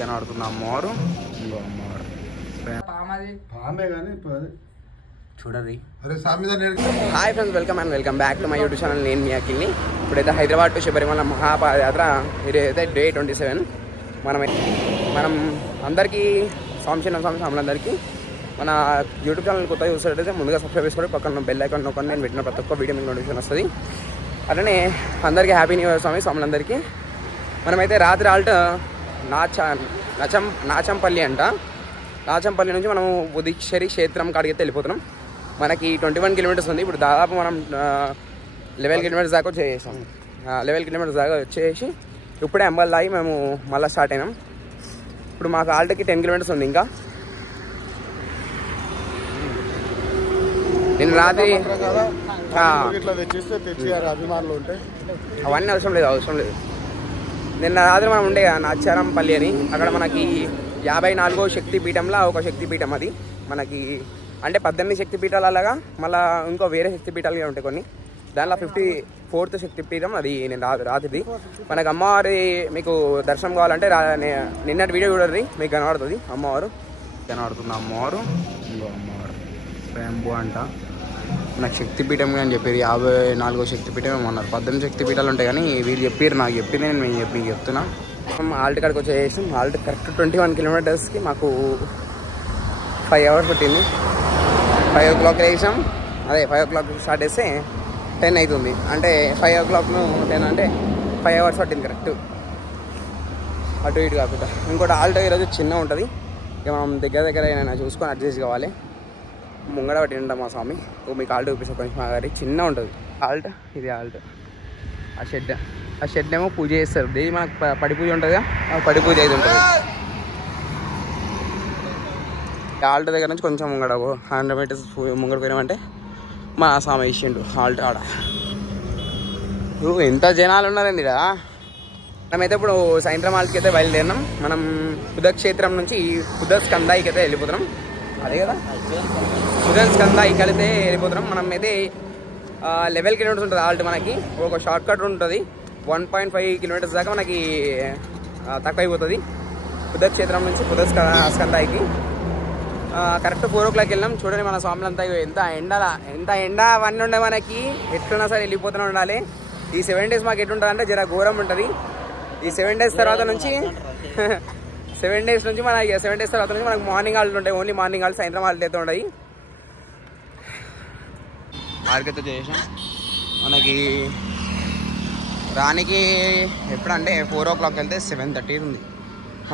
కనబడుతుంది అమ్మవారు. ఇంకో అమ్మవారు పామే కానీ చూడది. Hi friends, welcome back to my YouTube channel. నేను మీ అఖిల్ని. ఇప్పుడైతే హైదరాబాద్ టు శబరిమల మహాపాదయాత్ర ఇదైతే డే 27. మనం అందరికీ స్వాములందరికీ మన యూట్యూబ్ ఛానల్ కొత్తగా చూసినట్టయితే ముందుగా సబ్స్క్రైబ్ చేసుకోండి. పక్కన బెల్ ఐకాన్ నొక్కండి. నేను పెట్టిన ప్రతి ఒక్క వీడియో మీకు నోటిఫికేషన్ వస్తుంది. అట్లనే అందరికీ హ్యాపీ న్యూ ఇయర్ స్వాములందరికీ. మనమైతే రాత్రి ఆల్ట్ నాచంపల్లి అంట. నాచంపల్లి నుంచి మనం ఉదిక్షరి క్షేత్రం కాడికి వెళ్ళిపోతున్నాం. మనకి 21 కిలోమీటర్స్ ఉంది. ఇప్పుడు దాదాపు మనం 11 కిలోమీటర్స్ దాకా వచ్చేసాం. 11 కిలోమీటర్స్ దాకా వచ్చేసి ఇప్పుడే అంబల్ దాగి మేము మళ్ళీ స్టార్ట్ అయినాం. ఇప్పుడు మాకు ఆల్ట్కి 10 కిలోమీటర్స్ ఉంది. ఇంకా నిన్న రాత్రి అవన్నీ అవసరం లేదు. నిన్న రాత్రి మనం ఉండే నాచారంపల్లి అని, అక్కడ మనకి 54వ శక్తిపీఠంలో ఒక శక్తిపీఠం. అది మనకి అంటే 18 శక్తిపీఠాలు అలాగా, మళ్ళీ ఇంకో వేరే శక్తిపీఠాలు ఉంటాయి కొన్ని. దానిలో 54th శక్తిపీఠం అది. నేను రాత్రిది మనకు అమ్మవారి మీకు దర్శనం కావాలంటే నిన్నటి వీడియో చూడండి, మీకు కనబడుతుంది అమ్మవారు. కనబడుతుంది అమ్మవారు. ఇంకో అమ్మవారు స్వయంభూ అంట. నాకు శక్తిపీఠం అని చెప్పారు. 54వ శక్తిపీఠం ఏమన్నారు. 18 శక్తిపీఠాలు ఉంటాయి కానీ వీళ్ళు చెప్పారు, నాకు చెప్పింది నేను మీకు చెప్తున్నా. ఆల్ట్ కాడికి వచ్చేసాం. ఆల్ట్ కరెక్ట్ 21 కిలోమీటర్స్కి మాకు 5 అవర్స్ పట్టింది. 5 o'clock వేసాం. అదే 5 o'clock స్టార్ట్ చేస్తే 10 అవుతుంది. అంటే 5 o'clock 10 అంటే 5 అవర్స్ పట్టింది కరెక్ట్, అటు ఇటు కాకుండా. ఇంకోటి ఆల్ట్ ఈరోజు చిన్న ఉంటుంది. ఇక మనం దగ్గర ఏమైనా చూసుకొని అడ్జస్ట్ కావాలి. ముంగడ పట్టి ఉంటాం మా స్వామి. మీకు ఆల్ట్ చూపిస్తాం కొంచెం. మా గారి చిన్న ఉంటుంది ఆల్ట్. ఇది ఆల్ట్. ఆ షెడ్ ఏమో పూజ చేస్తారు. దేని మనకు పడి పూజ ఉంటుందిగా, పడి పూజ అయితే ఉంటుంది. ఆల్ట్ దగ్గర నుంచి కొంచెం ముంగడ 100 మీటర్స్ ముంగడ పోయినామంటే మా స్వామి ఇచ్చిండు ఆల్ట్ ఆడ. ఎంత జనాలు ఉన్నారండి ఇక్కడ. మనమైతే ఇప్పుడు సాయంత్రం ఆల్ట్కి అయితే బయలుదేరినాం. మనం పుదక్షేత్రం నుంచి పుదస్కందాయికి అయితే వెళ్ళిపోతున్నాం. అదే కదా, పుదస్కందాయికి అయితే వెళ్ళిపోతున్నాం. మనం అయితే 11 కిలోమీటర్స్ ఉంటుంది ఆల్ట్. మనకి ఒక షార్ట్ కట్ ఉంటుంది. 1.5 కిలోమీటర్స్ దాకా మనకి తక్కువ అయిపోతుంది పుదక్షేత్రం నుంచి పుదస్కందాయికి. కరెక్ట్ 4 o'clock వెళ్ళాం. చూడండి మన స్వాములంతా ఎంత ఎండ అవన్నీ ఉండే మనకి. ఎట్లున్నా సరే వెళ్ళిపోతూనే ఉండాలి. ఈ 7 days మాకు ఎట్లుంటుంది అంటే జర ఘోరం ఉంటుంది. ఈ 7 days తర్వాత నుంచి 7 days నుంచి మనకు మార్నింగ్ హాల్ట్ ఉంటాయి. ఓన్లీ మార్నింగ్ హాల్ట్, సాయంత్రం హాల్ట్ అయితే ఉంటాయి. మార్కెట్ చేసాం. మనకి రానికి ఎప్పుడంటే 4 o'clock వెళ్తే 7:30 ఉంది.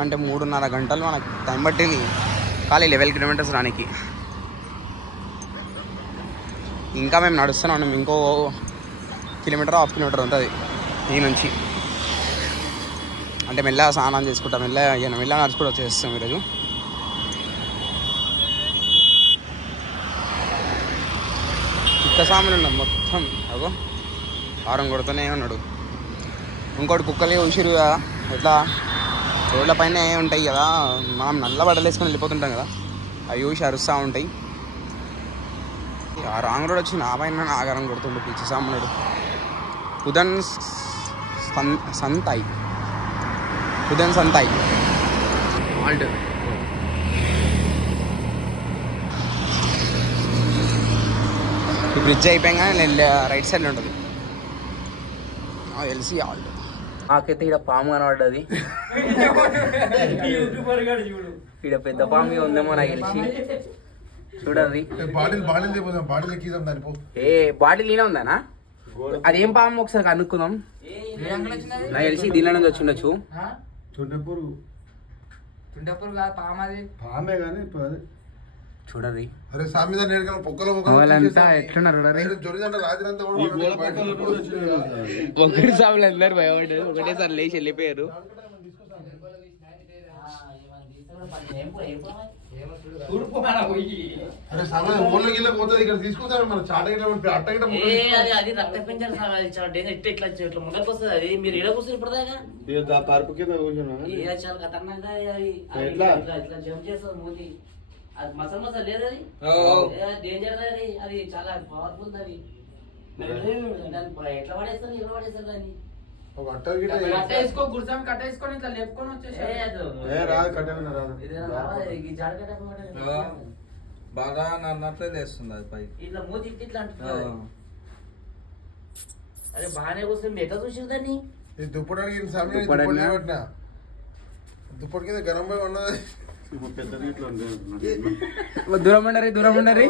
అంటే 3.5 గంటలు మనకు టైం పట్టింది. ఖాళీ 11 కిలోమీటర్స్ రానికి. ఇంకా మేము నడుస్తున్నాం. ఇంకో 1.5 కిలోమీటర్ ఉంటుంది ఈ నుంచి. అంటే మెల్లగా స్నానం చేసుకుంటాం. మెల్లగా నడుచుకుంటూ వచ్చేస్తాం ఈరోజు. కుక్క సామాన్లు ఉన్నాం మొత్తం. అగో వారం కొడుతూనే ఉన్నాడు. ఇంకోటి కుక్కలే ఉసిరు కదా, ఎట్లా రోడ్ల పైన ఉంటాయి కదా, మనం నల్ల బట్టలు వేసుకొని వెళ్ళిపోతుంటాం కదా, అవి ఊసి అరుస్తూ ఉంటాయి. ఆ రాంగ్ రోడ్ వచ్చి నా పైన ఆగారం కొడుతుండు పిచ్చి సామానుడు. పుదన్ సంతాయి ఆల్ట్. ఈ బ్రిడ్జ్ అయిపోయాక రైట్ సైడ్ ఉంటుంది తెలిసి ఆల్ట్. నాకైతే ఇక్కడ పాము కనబడ్డది. ఇక్కడ పెద్ద పాము ఉందేమో నాకు తెలిసి. చూడండి బాటిల్ ఈయన ఉందానా? అదేం పాము ఒకసారి కనుక్కుందాం. నాకు తెలిసి దీనిలో నుంచి వచ్చి ఉండొచ్చు. చూడండి వాళ్ళంతా ఎట్లున్నారు. ఒకటి సాములు అందరు భయపడ్డారు. ఒకటేసారి లేచి వెళ్ళిపోయారు. మసలు లేదు. అది డేంజర్. అది చాలా పవర్ఫుల్. అది ఎట్లా పడేస్తారు, ఎలా పడేస్తారు దాన్ని. కట్టేసుకో గుర్తం కట్టేసుకొని ఇట్లా లేపుకొని వచ్చేసి రాదు కట్టేమన్నా రాదు బాగా అన్నట్లే లేస్తుంది అది పైకి ఇట్లా మూతి ఇట్లా అంటున్నారు. అరే బాగానే కూర్చొని ఎట్లా చూసారు దాన్ని? ఇది దుప్పడానికి పెట్టినా దుప్పటి కింద గరం పోయి ఉన్నది. దూరం ఉండరి దూరం ఉండరి.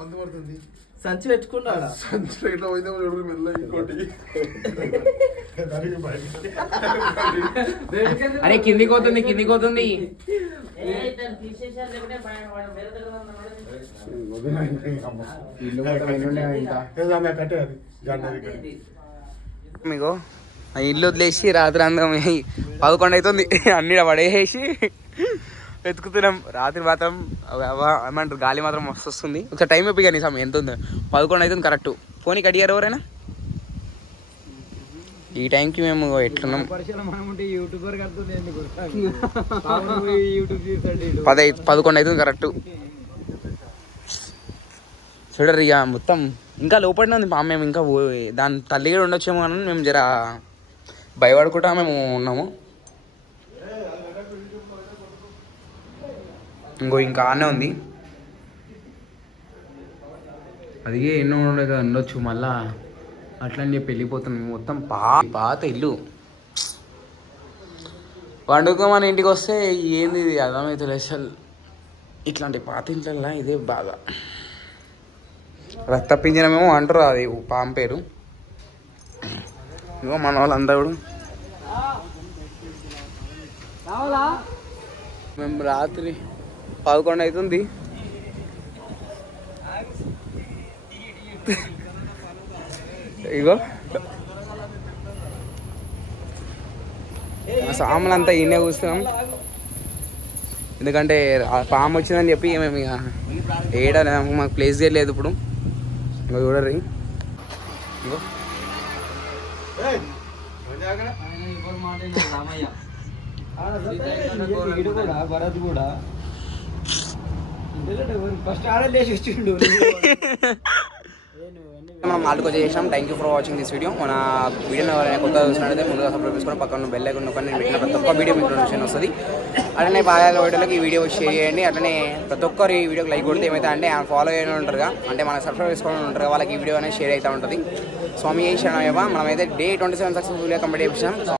మందు పడుతుంది. సంచి పెట్టుకున్నాడా? సంచి ఇట్లా పోయితే మెల్ల ఇంకోటి అరే కిందికి పోతుంది కిందికి పోతుంది. తీసేసారు లేకుంటే వేరే దగ్గర మీకు ఆ ఇల్లు వదిలేసి రాత్రి అందరం 11 అవుతుంది అన్ని పడేసి వెతుకుతున్నాం. రాత్రి మాత్రం ఏమంటారు గాలి మాత్రం మస్తు వస్తుంది. ఒకసారి టైం చెప్పి కానీ సమయం ఎంత ఉంది? 11 అవుతుంది కరెక్ట్. ఫోన్ కడిగారు ఎవరైనా? ఈ టైంకి మేము ఎట్లున్నాం 11 అవుతుంది కరెక్ట్. చూడరు ఇక మొత్తం ఇంకా లోపలనే ఉంది పాము. మేము ఇంకా దాని తల్లి కూడా ఉండొచ్చేమో అని మేము జర భయపడుకుంటా మేము ఉన్నాము. ఇంకా ఆనే ఉంది అది ఎన్నో ఉండొచ్చు మళ్ళా అట్లా అని చెప్పి వెళ్ళిపోతున్నాం. మొత్తం పాత ఇల్లు పండుగ మన ఇంటికి వస్తే ఏంది ఇది అర్థమవుతుంది అసలు. ఇట్లాంటి పాత ఇంట్లో ఇదే బాధ. రక్తపింజనమేమో అంటారు అది పాము పేరు. ఇగో మన వాళ్ళందరూ మేము రాత్రి 11 అవుతుంది. ఇగో సాములంతా ఈయనే కూర్చున్నాం. ఎందుకంటే పాము వచ్చిందని చెప్పి మేము ఇక ఏడా మాకు ప్లేస్ చేయలేదు. ఇప్పుడు ఇంకా చూడరు. ఇగో భరత్ కూడా ఫస్ట్ ఆడలేసి వచ్చిండు. మనం నాలుగు వచ్చేసాం. Thank you for watching this video. మన వీడియోని ఎవరైనా కొత్తగా చూసినట్లయితే ముందుగా సబ్స్క్రైబ్ చేసుకొని పక్కన బెల్ ఐకాన్ నొక్కండి. నేను పెట్టిన ప్రతి ఒక్క వీడియో మీకు నోటిఫికేషన్ వస్తుంది. అట్లనే పాయాల వీడియోలకి ఈ వీడియో షేర్ చేయండి. అట్లనే ప్రతి ఒక్కరు ఈ వీడియోకి లైక్ కొడితే ఏమైతే అంటే ఫాలో అయిన ఉంటారుగా, అంటే మన సబ్స్క్రైబ్ చేసుకొని ఉంటారు వాళ్ళకి ఈ వీడియో అనేది షేర్ అవుతూ ఉంటుంది. స్వామి శరణమయ్యప్ప. మనమైతే డే 27 సక్సెస్ఫుల్గా కంప్లీట్ చేసాం.